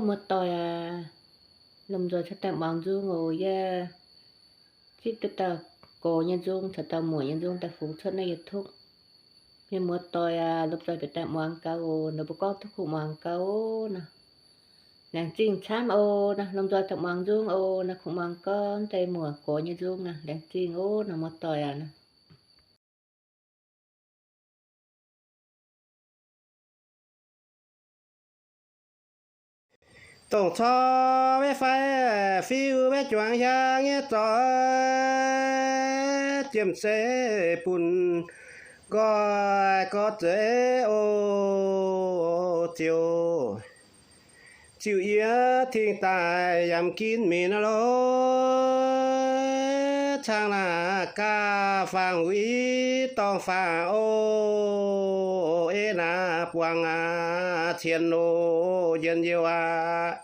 một tuổi à lầm rồi thật tạm bằng du ngồi ya chỉ tự ta cổ nhân dung thật ta mùa nhân dung ta phụng chân này thuốc. Nhưng một tuổi à lúc rồi phải tạm bằng cao, nó có thuốc khủng bằng cao, nè. Nàng trình chám, ô, nè, lầm rồi tạm bằng dung ô nè khủng bằng con tay mùa cổ nhân dung, nè. Nàng trình ô, nè, một tuổi à nè. Tổng cho bé phải phiêu bé choáng ra nghe trò chiếm xe bùn, có có thể ô chiều chịu ia thiên tài yam kín mình lô. Chàng là ca phàng quý tông phà ô ê na quang à thiên ô dân yêu à.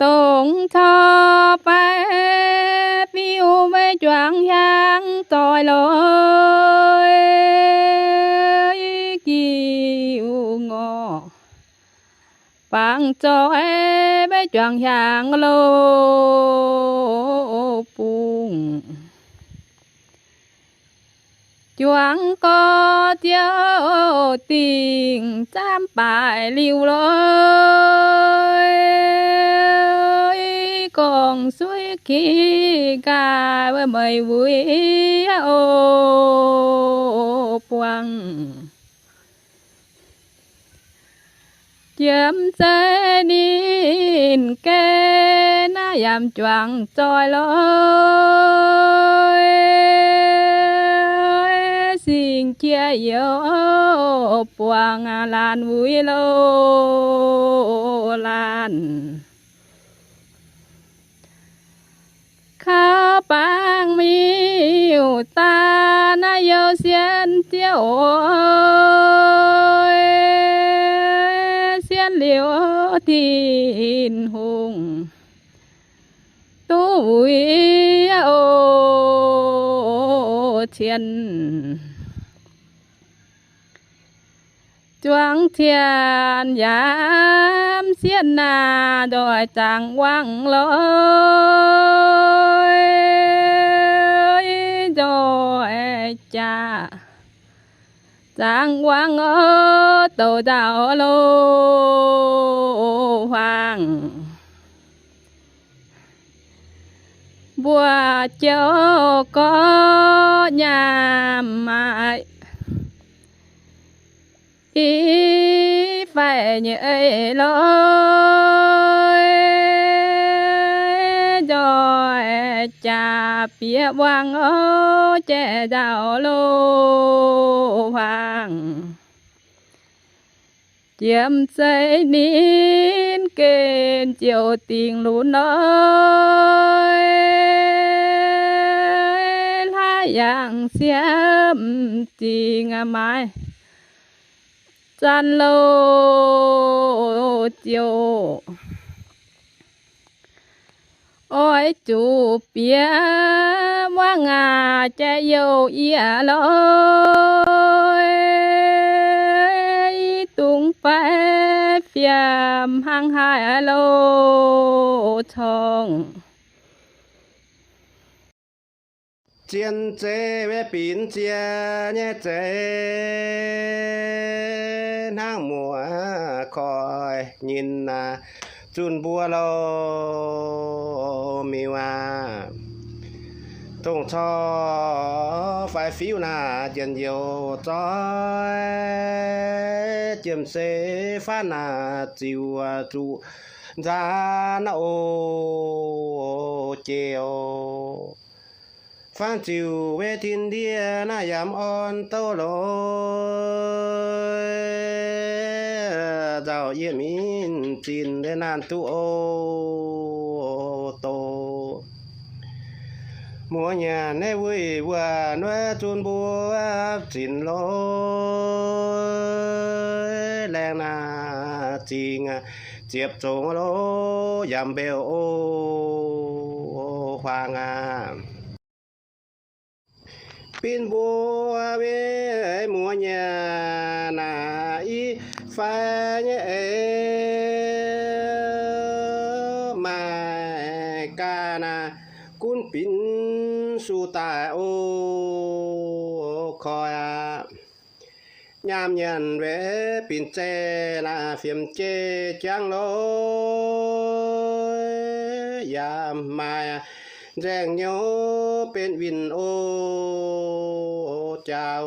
Tổng cho bé phiêu với choàng giang tội lối kiều ngọ bằng cho em với choàng giang lô bùng choáng có chiếu tình trăm bài liều lối. Dòng suối kia ca với mây vui ô quăng chiếm xe nín kê na yam choàng trôi lối. Xin chia yêu quang à lan vui lô lan. Bang miu ta na yêu xiên tiêu xiên liễu thiên hùng tu vui ô thiên chuang thiên yam xiên na đòi chẳng quang lối giang quang ở tổ đạo lô hoàng. Bùa chỗ có nhà mãi ý phải nhớ lối cha phía quang ô che đạo lô hoàng. Chiếm xây nín kênh chiều tình lũ nói. La yang xiêm tình mai. Chan lô chiều ôi chủ bia, mua ngà che yêu ia à lối tung phải phiàm hăng hai à lô thông chiến chế bé pin chia nhé chế. Nang mùa khỏi nhìn à chun bua lo mi wa, tung cho phải phiếu na chân nhiều cho chiếm xe pha na chiều trụ ra na ô chiều. Phan chiều về thiên địa na yam on tâu lối giàu yên min tin đến nan tu ô tô. Mùa nhà nay vui vừa nuôi chun bùa xin lỗi leng na ching chiếp trống lô yam bèo ô hoàng à pin bùa về mùa nhà na y pha nhé mà ca, na, cún pin su, ta, ô coi à nham nhận về pin chê là phiền chê chang lối yam mai rèn, nhớ bên vin, ô chào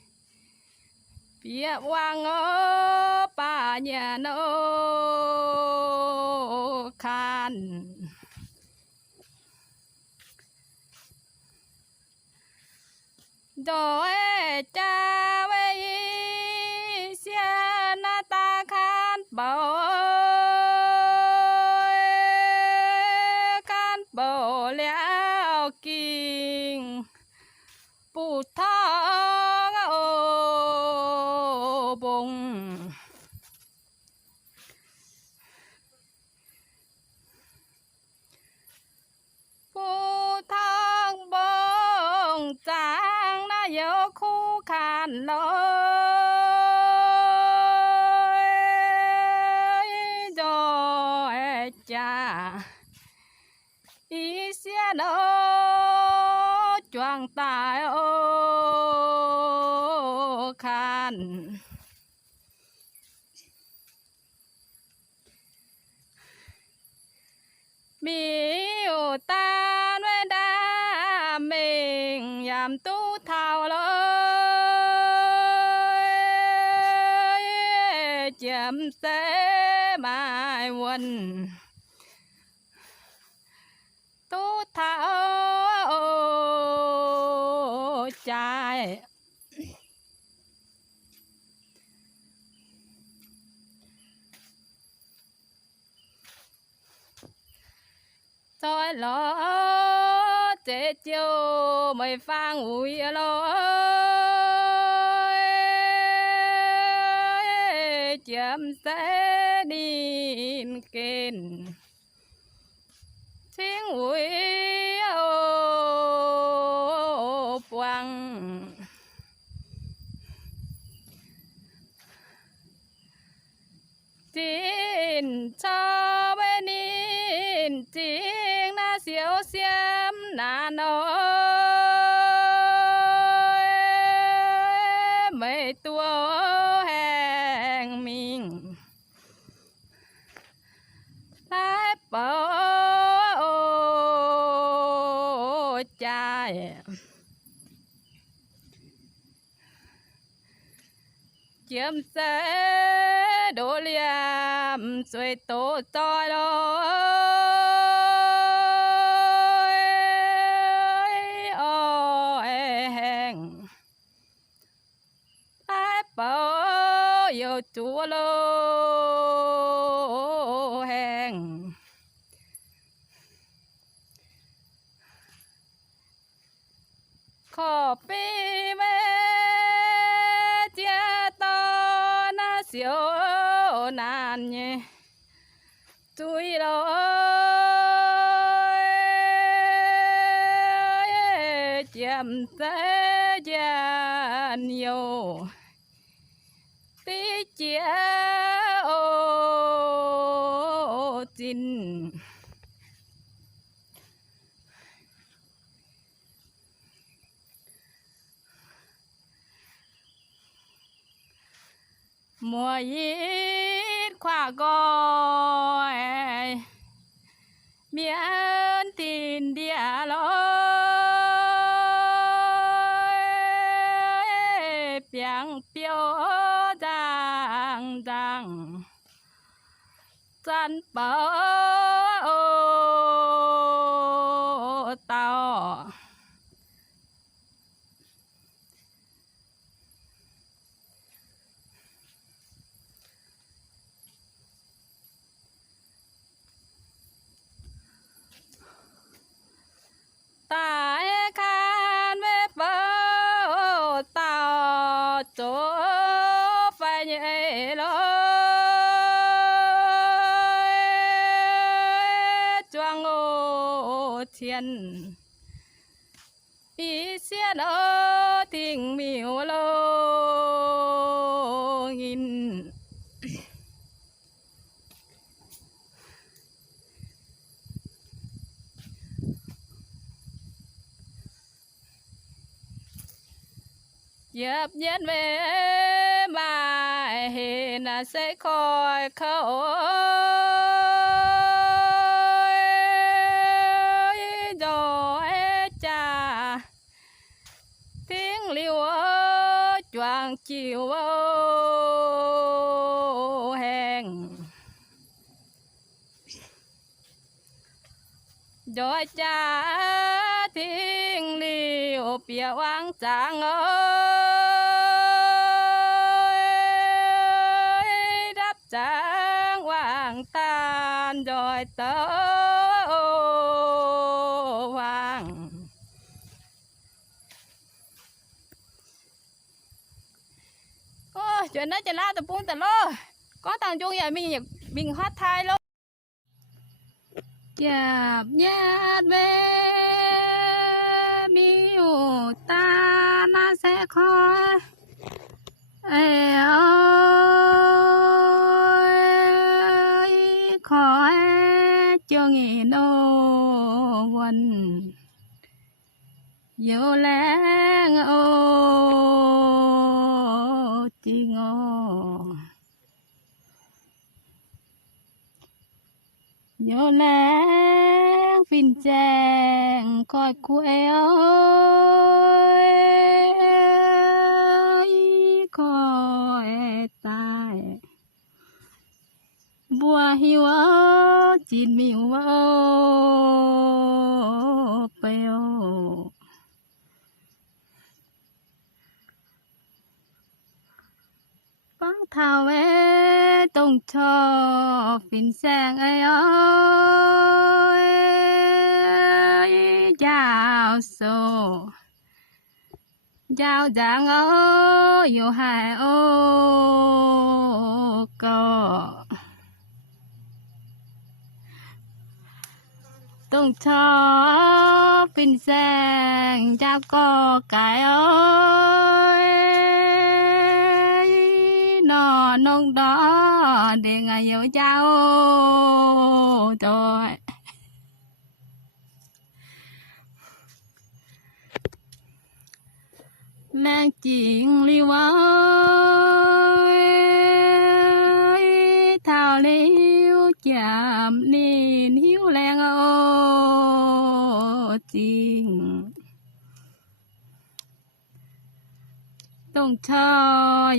phía hoàng ở bà nhà nô khan. Rồi cha với xia na ta khan bảo khan bảo leo kinh, bù thong khu khăn lối rồi cha ý xia đâu choàng tài ô khăn miêu lối chấm sẽ mai quần tu thảo trai. Tôi lo chế chiều mày phang ui lo chấm sẽ đi kên tiếng ui ô quăng tin cho bên in tiếng na lâm sẽ đổ liềm xuôi tổ cho lối ôi yêu chúa lô. Lối chiếm thế nhau nhiều. Tí chia ô tin. Mùa ít khoa gọi, miễn tin địa lối เสียงเปียวดังดังจันเปา thiên bị xiên ở tình miêu lô nghìn dập dên về mà hiện sẽ khỏi khẩu rồi choàng chiều hèn rồi cha tiếng liều bia oang chàng ơi đáp chàng hoàng tan, rồi tới hoàng Ôi, chuyện đó chuyện la tập buông tập lô có thằng chung vậy mình mình hát thai luôn chạp nhát về ủ ta na sẽ khói ê ơi khói e chưa nghỉ nô quần. Vô lẽ ô โยนางฟินแจงคอยคุยอ้ยคอยตายบัวหิวจินมิวเปียวปังทาเว vô lẽ phim chàng coi quê ơi coi tai bùa hiu ơ chín miu ơ bèo băng thảo ê tông cho phim sang ấy ơi chào sô chào giang ơi yêu hai ô có tông cho phim sang chào có cái ơi nó nông đó để ngày yêu cháu trời mẹ chuyện liêu ơi thao liêu chạm nên hiếu len ô ต้องชอ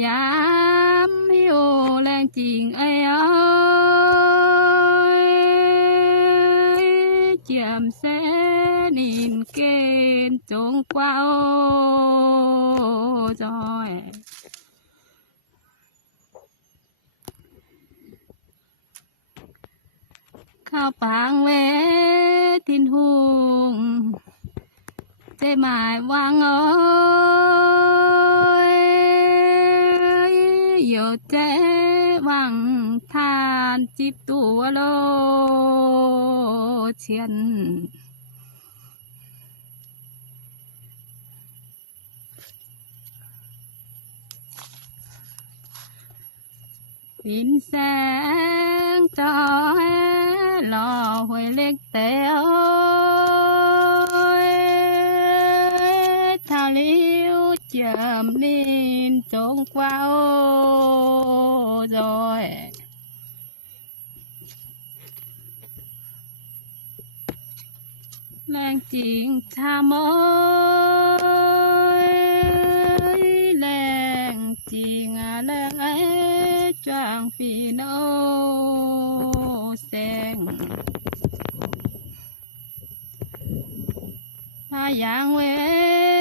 ยามให้โอแรงจริงไอ้อ้อยเจียมเสนินเกณฑ์จงกว่าโอจอยข้าวปางเวทินหุงใจหมายวางเอ้ย โยเจวังทานจิบตัวโลเชียนปินแสงจอหล่อหวยเล็กเต๋อทะเล chậm nên trốn qua ô rồi. Mang chuyện tha mới làng chuyện à làng ấy, choàng phi nô sen. Hai dạng quê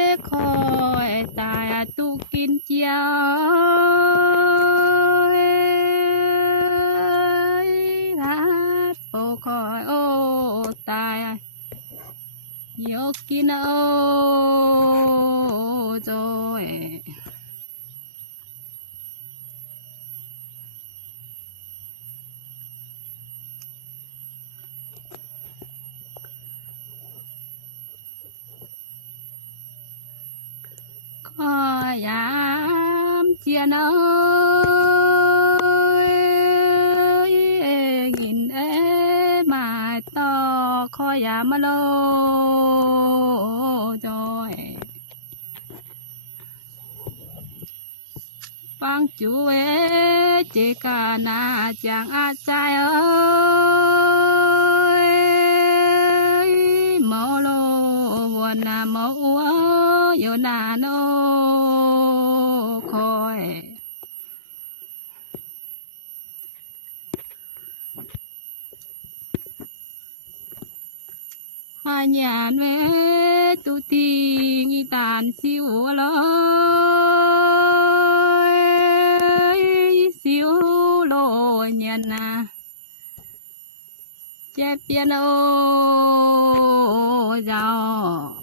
khỏi tài tu kín chiao hát bộ khỏi ô tài yêu kín ô 呀嘛喽，就哎，帮助哎，这个那讲啊在哦，毛喽，我那毛我有那喽。hà nhà mẹ tu ti nghi tàn, siêu lối siêu lộ nhân à chép piano giàu.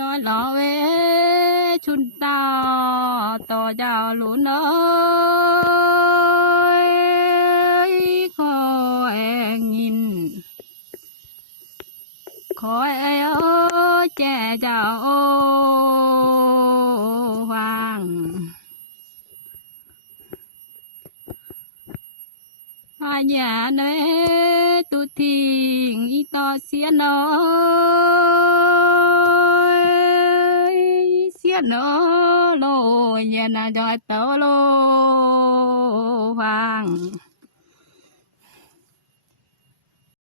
จอยหลอเวชุนตาต่อยาวหลุน้อยขอแองิน ขอเอ้แจ่เจ้าโอ hoa nhà nơi tu thiền y to xía nói xía nó lô nhà na cho tao lô hoàng.